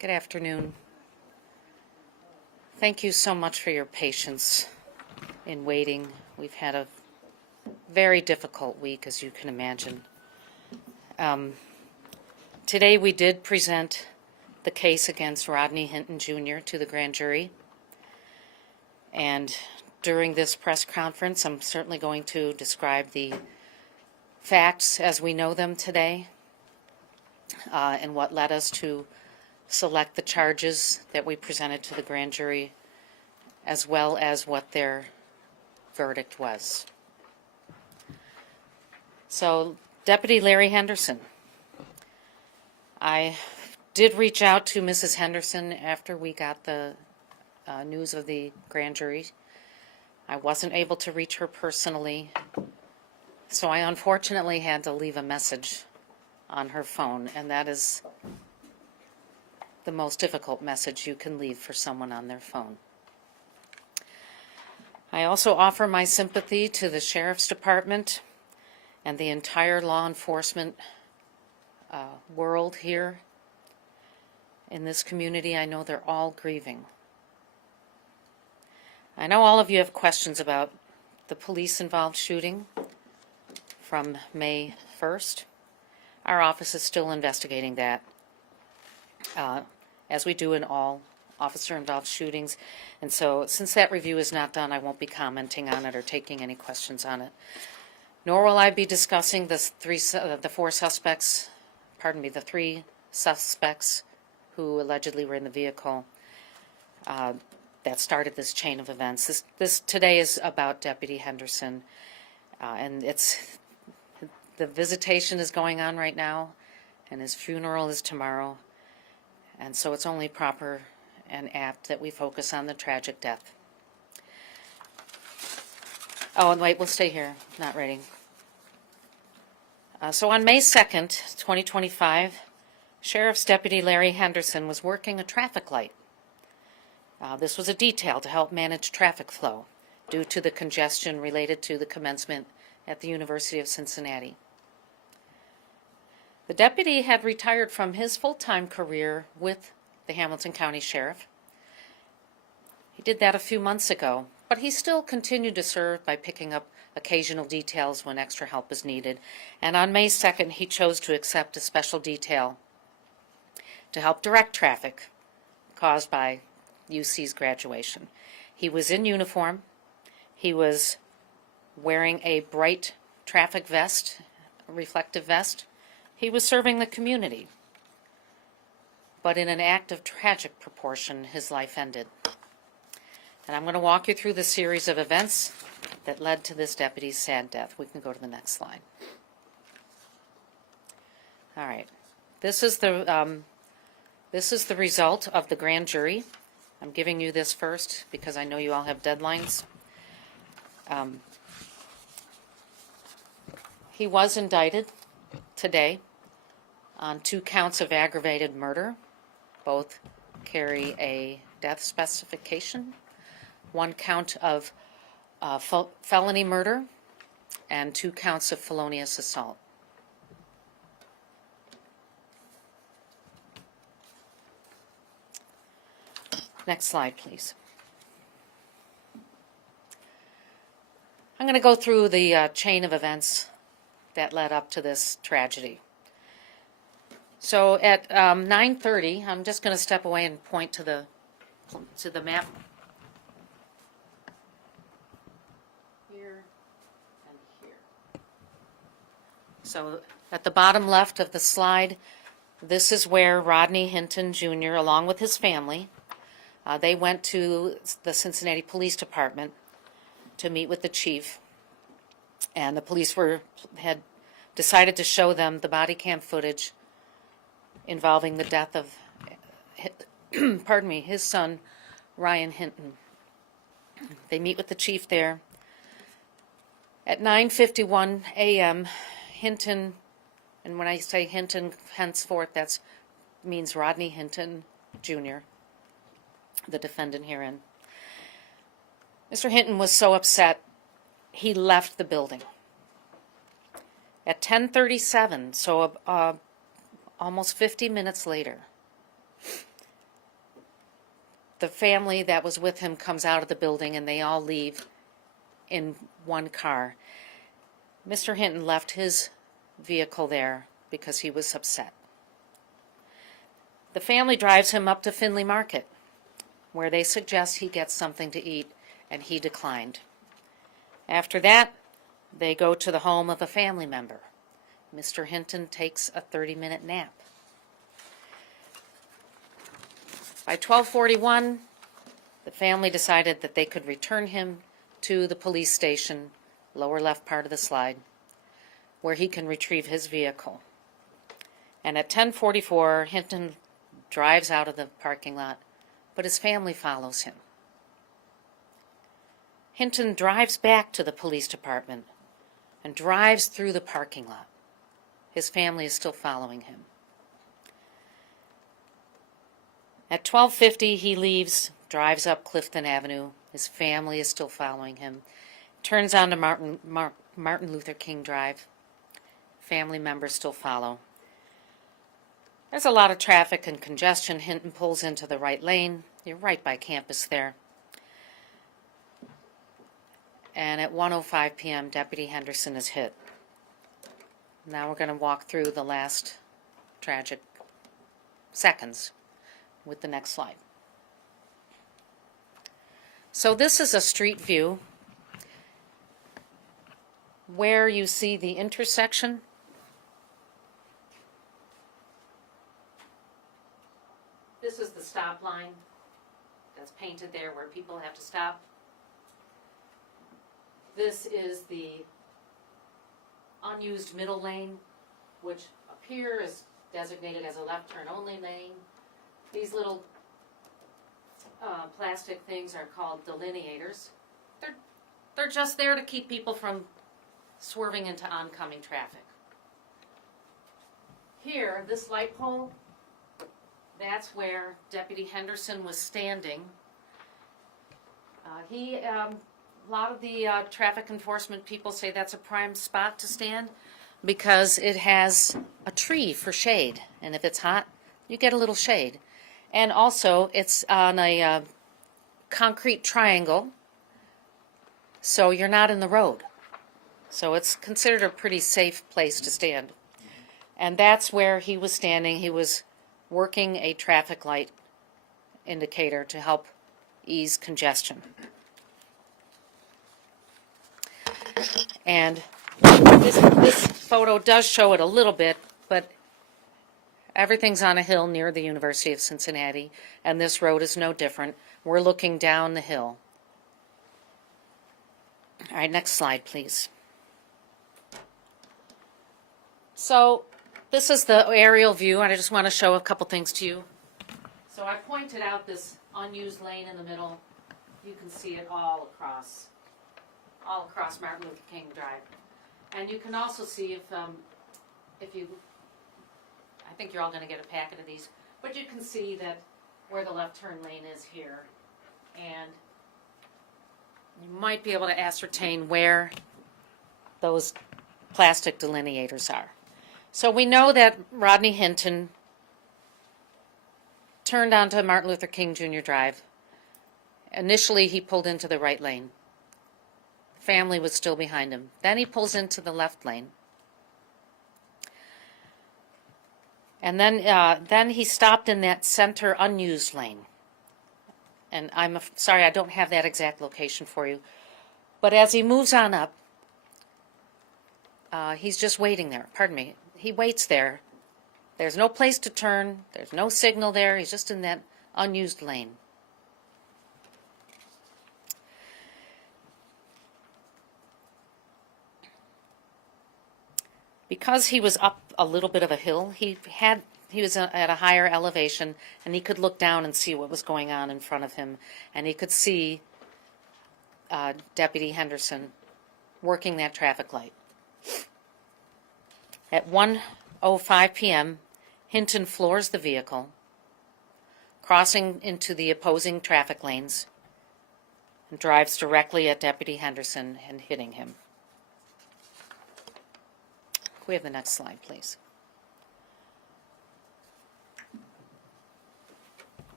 Good afternoon. Thank you so much for your patience in waiting. We've had a very difficult week, as you can imagine. Today we did present the case against Rodney Hinton Jr. to the grand jury. And during this press conference, I'm certainly going to describe the facts as we know them today and what led us to select the charges that we presented to the grand jury, as well as what their verdict was. So, Deputy Larry Henderson. I did reach out to Mrs. Henderson after we got the news of the grand jury. I wasn't able to reach her personally, so I unfortunately had to leave a message on her phone, and that is the most difficult message you can leave for someone on their phone. I also offer my sympathy to the Sheriff's Department and the entire law enforcement world here in this community. I know they're all grieving. I know all of you have questions about the police-involved shooting from May 1st. Our office is still investigating that, as we do in all officer-involved shootings. And so, since that review is not done, I won't be commenting on it or taking any questions on it. Nor will I be discussing the three suspects who allegedly were in the vehicle that started this chain of events. This today is about Deputy Henderson, and the visitation is going on right now, and his funeral is tomorrow, and so it's only proper and apt that we focus on the tragic death. Oh, and wait, we'll stay here, not ready. So on May 2nd, 2025, Sheriff's Deputy Larry Henderson was working a traffic light. This was a detail to help manage traffic flow due to the congestion related to the commencement at the University of Cincinnati. The deputy had retired from his full-time career with the Hamilton County Sheriff. He did that a few months ago, but he still continued to serve by picking up occasional details when extra help is needed. And on May 2nd, he chose to accept a special detail to help direct traffic caused by UC's graduation. He was in uniform. He was wearing a bright traffic vest, a reflective vest. He was serving the community. But in an act of tragic proportion, his life ended. And I'm going to walk you through the series of events that led to this deputy's sad death. We can go to the next slide. All right. This is the result of the grand jury. I'm giving you this first because I know you all have deadlines. He was indicted today on 2 counts of aggravated murder. Both carry a death specification. 1 count of felony murder and 2 counts of felonious assault. Next slide, please. I'm going to go through the chain of events that led up to this tragedy. So at 9:30, I'm just going to step away and point to the map. Here and here. So at the bottom left of the slide, this is where Rodney Hinton Jr., along with his family, they went to the Cincinnati Police Department to meet with the chief, and the police had decided to show them the body cam footage involving the death of his son, Ryan Hinton. They meet with the chief there. At 9:51 a.m., Hinton, and when I say Hinton henceforth, that means Rodney Hinton Jr., the defendant herein. Mr. Hinton was so upset, he left the building. At 10:37, so almost 50 minutes later, the family that was with him comes out of the building and they all leave in one car. Mr. Hinton left his vehicle there because he was upset. The family drives him up to Findlay Market, where they suggest he gets something to eat, and he declined. After that, they go to the home of a family member. Mr. Hinton takes a 30-minute nap. By 12:41, the family decided that they could return him to the police station, lower left part of the slide, where he can retrieve his vehicle. And at 10:44, Hinton drives out of the parking lot, but his family follows him. Hinton drives back to the police department and drives through the parking lot. His family is still following him. At 12:50, he leaves, drives up Clifton Avenue. His family is still following him. Turns onto Martin Luther King Drive. Family members still follow. There's a lot of traffic and congestion. Hinton pulls into the right lane. You're right by campus there. And at 1:05 p.m., Deputy Henderson is hit. Now we're going to walk through the last tragic seconds with the next slide. So this is a street view where you see the intersection. This is the stop line that's painted there where people have to stop. This is the unused middle lane, which up here is designated as a left turn only lane. These little plastic things are called delineators. They're just there to keep people from swerving into oncoming traffic. Here, this light pole, that's where Deputy Henderson was standing. A lot of the traffic enforcement people say that's a prime spot to stand because it has a tree for shade, and if it's hot, you get a little shade. And also, it's on a concrete triangle, so you're not in the road. So it's considered a pretty safe place to stand. And that's where he was standing. He was working a traffic light indicator to help ease congestion. And this photo does show it a little bit, but everything's on a hill near the University of Cincinnati, and this road is no different. We're looking down the hill. All right, next slide, please. So this is the aerial view, and I just want to show a couple things to you. So I pointed out this unused lane in the middle. You can see it all across Martin Luther King Drive. And you can also see if you, I think you're all going to get a packet of these, but you can see that where the left turn lane is here. And you might be able to ascertain where those plastic delineators are. So we know that Rodney Hinton turned onto Martin Luther King Jr. Drive. Initially, he pulled into the right lane. Family was still behind him. Then he pulls into the left lane. And then he stopped in that center unused lane. And I'm sorry, I don't have that exact location for you. But as he moves on up, he's just waiting there. Pardon me. He waits there. There's no place to turn. There's no signal there. He's just in that unused lane. Because he was up a little bit of a hill, he was at a higher elevation, and he could look down and see what was going on in front of him, and he could see Deputy Henderson working that traffic light. At 1:05 p.m., Hinton floors the vehicle, crossing into the opposing traffic lanes, and drives directly at Deputy Henderson and hitting him. Can we have the next slide, please?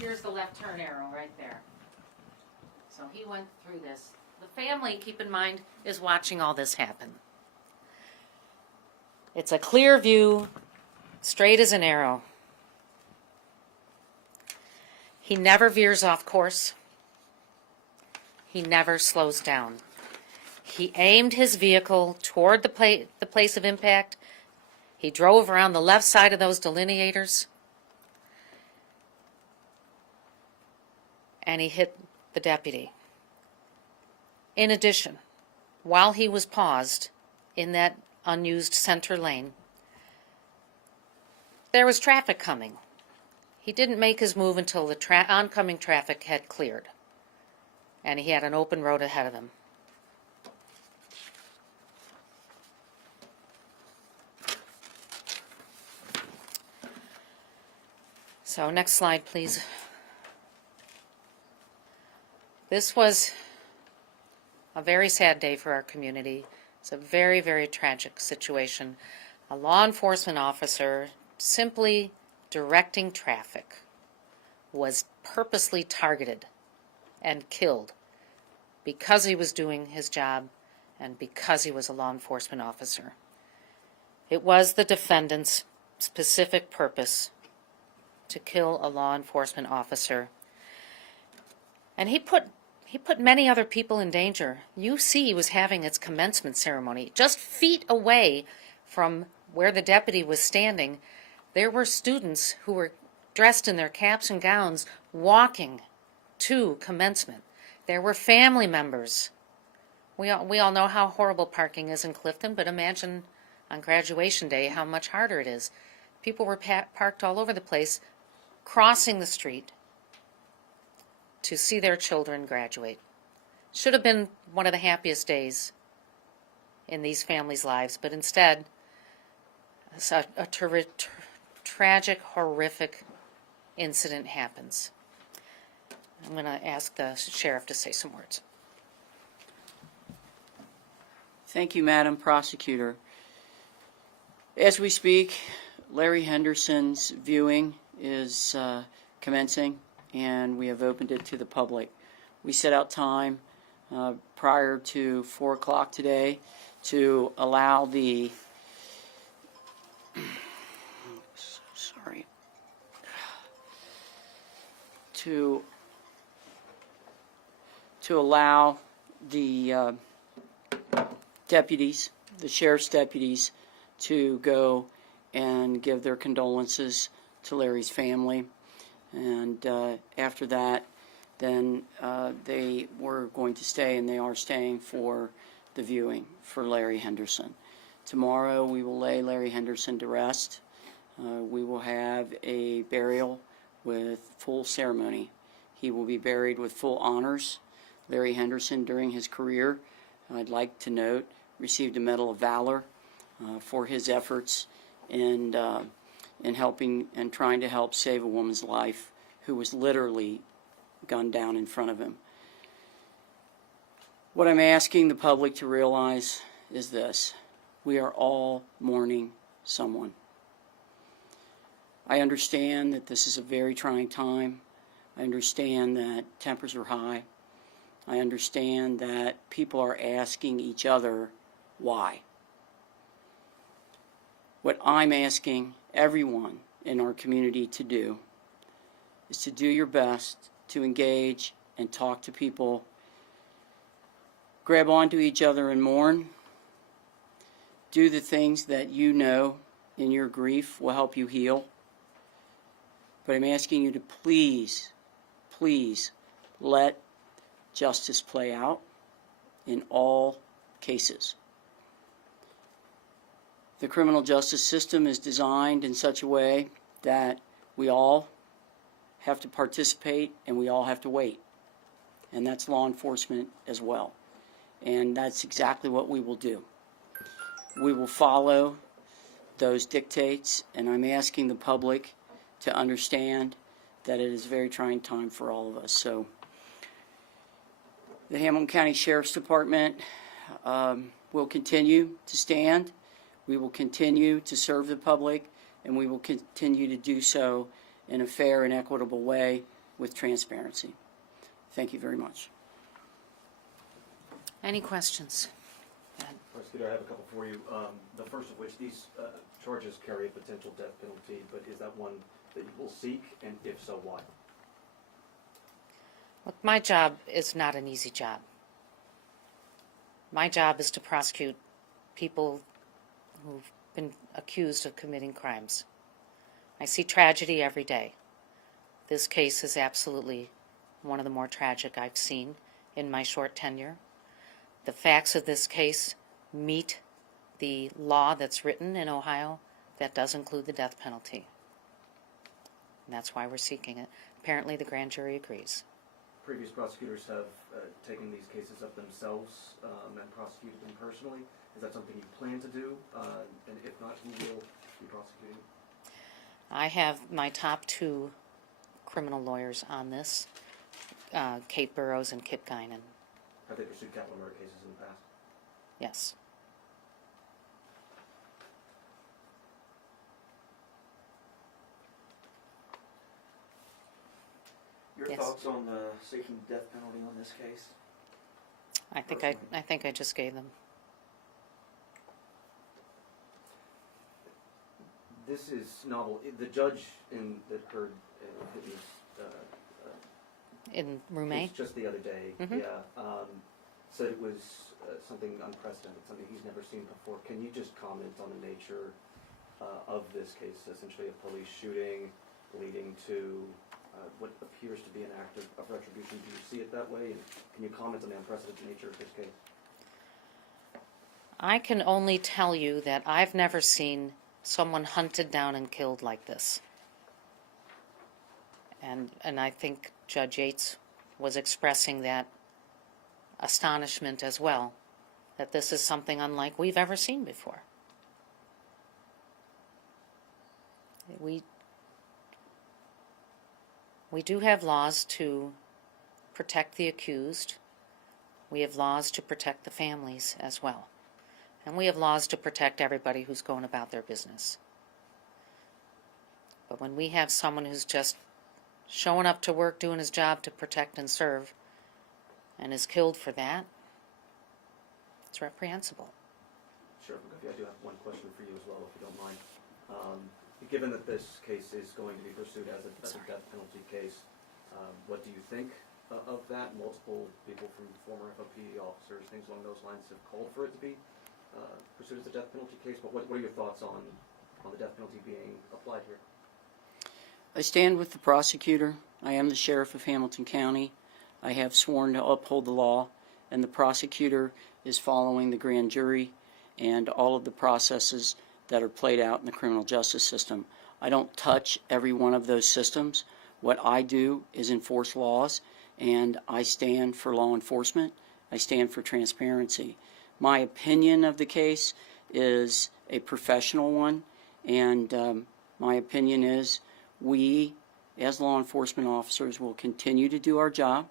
Here's the left turn arrow right there. So he went through this. The family, keep in mind, is watching all this happen. It's a clear view, straight as an arrow. He never veers off course. He never slows down. He aimed his vehicle toward the place of impact. He drove around the left side of those delineators. And he hit the deputy. In addition, while he was paused in that unused center lane, there was traffic coming. He didn't make his move until the oncoming traffic had cleared, and he had an open road ahead of him. So next slide, please. This was a very sad day for our community. It's a very, very tragic situation. A law enforcement officer simply directing traffic was purposely targeted and killed because he was doing his job and because he was a law enforcement officer. It was the defendant's specific purpose to kill a law enforcement officer. And he put many other people in danger. UC was having its commencement ceremony. Just feet away from where the deputy was standing, there were students who were dressed in their caps and gowns walking to commencement. There were family members. We all know how horrible parking is in Clifton, but imagine on graduation day how much harder it is. People were parked all over the place, crossing the street to see their children graduate. Should have been one of the happiest days in these families' lives, but instead, a tragic, horrific incident happens. I'm going to ask the sheriff to say some words. Thank you, Madam Prosecutor. As we speak, Larry Henderson's viewing is commencing, and we have opened it to the public. We set out time prior to 4 o'clock today to allow the to allow the deputies, the sheriff's deputies, to go and give their condolences to Larry's family. And after that, then they were going to stay, and they are staying for the viewing for Larry Henderson. Tomorrow we will lay Larry Henderson to rest. We will have a burial with full ceremony. He will be buried with full honors. Larry Henderson, during his career, I'd like to note, received a Medal of Valor for his efforts in helping and trying to help save a woman's life who was literally gunned down in front of him. What I'm asking the public to realize is this: we are all mourning someone. I understand that this is a very trying time. I understand that tempers are high. I understand that people are asking each other why. What I'm asking everyone in our community to do is to do your best to engage and talk to people, grab onto each other and mourn, do the things that you know in your grief will help you heal. But I'm asking you to please, please let justice play out in all cases. The criminal justice system is designed in such a way that we all have to participate and we all have to wait. And that's law enforcement as well. And that's exactly what we will do. We will follow those dictates, and I'm asking the public to understand that it is a very trying time for all of us. So the Hamilton County Sheriff's Department will continue to stand. We will continue to serve the public, and we will continue to do so in a fair and equitable way with transparency. Thank you very much. Any questions? Prosecutor, I have a couple for you. The first of which, these charges carry a potential death penalty, but is that one that you will seek, and if so, why? Look, my job is not an easy job. My job is to prosecute people who've been accused of committing crimes. I see tragedy every day. This case is absolutely one of the more tragic I've seen in my short tenure. The facts of this case meet the law that's written in Ohio that does include the death penalty. And that's why we're seeking it. Apparently the grand jury agrees. Previous prosecutors have taken these cases up themselves and prosecuted them personally. Is that something you plan to do? And if not, who will be prosecuting? I have my top two criminal lawyers on this, Kate Burrows and Kip Guinan. Have they pursued capital murder cases in the past? Yes. Your Yes. thoughts on seeking death penalty on this case? I think I just gave them. This is novel. The judge that heard Hitton's In room A? case just the other day, said it was something unprecedented, something he's never seen before. Can you just comment on the nature of this case, essentially a police shooting leading to what appears to be an act of retribution? Do you see it that way? And can you comment on the unprecedented nature of this case? I can only tell you that I've never seen someone hunted down and killed like this. And I think Judge Yates was expressing that astonishment as well, that this is something unlike we've ever seen before. We do have laws to protect the accused. We have laws to protect the families as well. And we have laws to protect everybody who's going about their business. But when we have someone who's just showing up to work, doing his job to protect and serve, and is killed for that, it's reprehensible. Sheriff McGuffey, I do have one question for you as well, if you don't mind. Given that this case is going to be pursued as a death penalty case, what do you think of that? Multiple people from former FOP officers, things along those lines, have called for it to be pursued as a death penalty case. But what are your thoughts on the death penalty being applied here? I stand with the prosecutor. I am the sheriff of Hamilton County. I have sworn to uphold the law, and the prosecutor is following the grand jury and all of the processes that are played out in the criminal justice system. I don't touch every one of those systems. What I do is enforce laws, and I stand for law enforcement. I stand for transparency. My opinion of the case is a professional one, and my opinion is we, as law enforcement officers, will continue to do our job.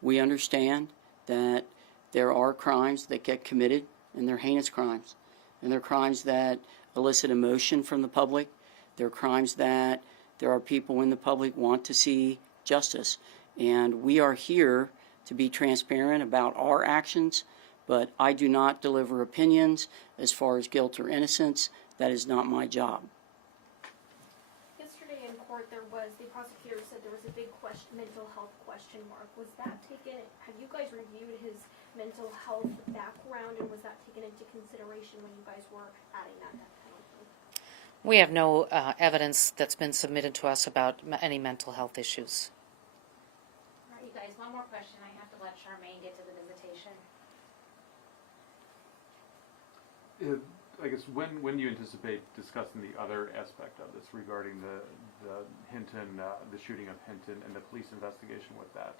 We understand that there are crimes that get committed, and they're heinous crimes. And they're crimes that elicit emotion from the public. They're crimes that there are people in the public want to see justice. And we are here to be transparent about our actions, but I do not deliver opinions as far as guilt or innocence. That is not my job. Yesterday in court, the prosecutor said there was a big mental health question mark. Was that taken, have you guys reviewed his mental health background, and was that taken into consideration when you guys were adding that death penalty? We have no evidence that's been submitted to us about any mental health issues. All right, you guys, one more question. I have to let Charmaine get to the visitation. I guess when do you anticipate discussing the other aspect of this regarding the Hinton, the shooting of Hinton, and the police investigation with that?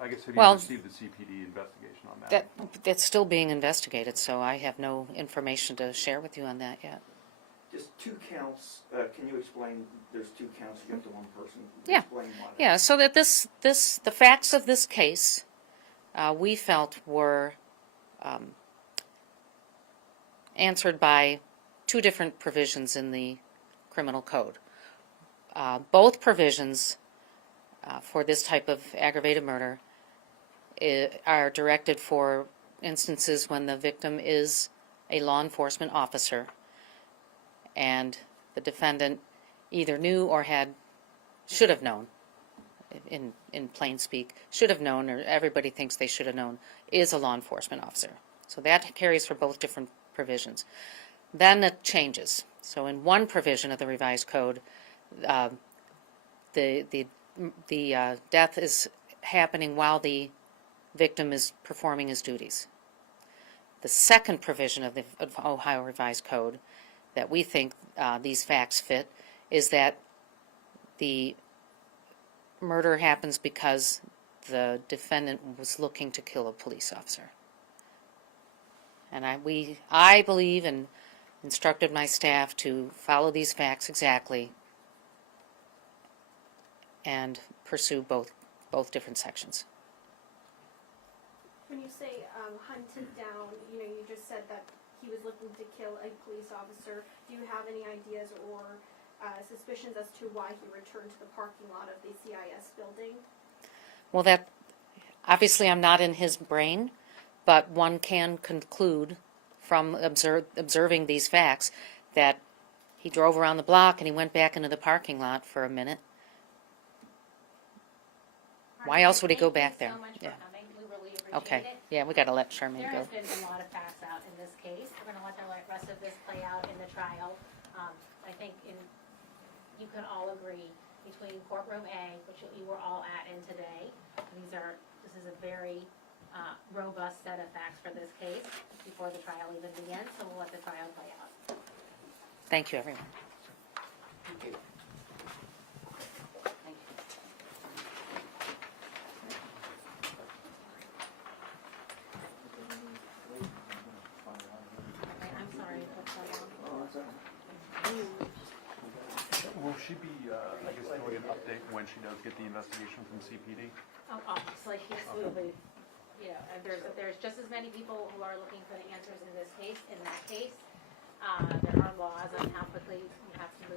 I guess have you received the CPD investigation on that? That's still being investigated, so I have no information to share with you on that yet. Just 2 counts. Can you explain? There's 2 counts against one person. Yeah. Explain why that. Yeah, so that the facts of this case, we felt were answered by 2 different provisions in the criminal code. Both provisions for this type of aggravated murder are directed for instances when the victim is a law enforcement officer and the defendant either knew or should have known, in plain speak, should have known, or everybody thinks they should have known, is a law enforcement officer. So that carries for both different provisions. Then it changes. So in one provision of the revised code, the death is happening while the victim is performing his duties. The second provision of the Ohio Revised Code that we think these facts fit is that the murder happens because the defendant was looking to kill a police officer. And I believe and instructed my staff to follow these facts exactly and pursue both different sections. When you say hunted down, you just said that he was looking to kill a police officer. Do you have any ideas or suspicions as to why he returned to the parking lot of the CIS building? Well, that obviously I'm not in his brain, but one can conclude from observing these facts that he drove around the block and he went back into the parking lot for a minute. Why else would he go back there? Thank you so much for coming. We really appreciate Okay. it. Yeah, we got to let Charmaine There go. has been a lot of facts out in this case. We're going to let the rest of this play out in the trial. I think you can all agree between courtroom A, which you were all at in today. This is a very robust set of facts for this case before the trial even begins. So we'll let the trial play out. Thank you, everyone. Okay. Thank you. Okay, I'm sorry. What's so long? Will she be, I guess, doing an update when she does get the investigation from CPD? Oh, obviously, yes, we will be. There's just as many people who are looking for the answers in this case. In that case, there are laws on how quickly you have to move.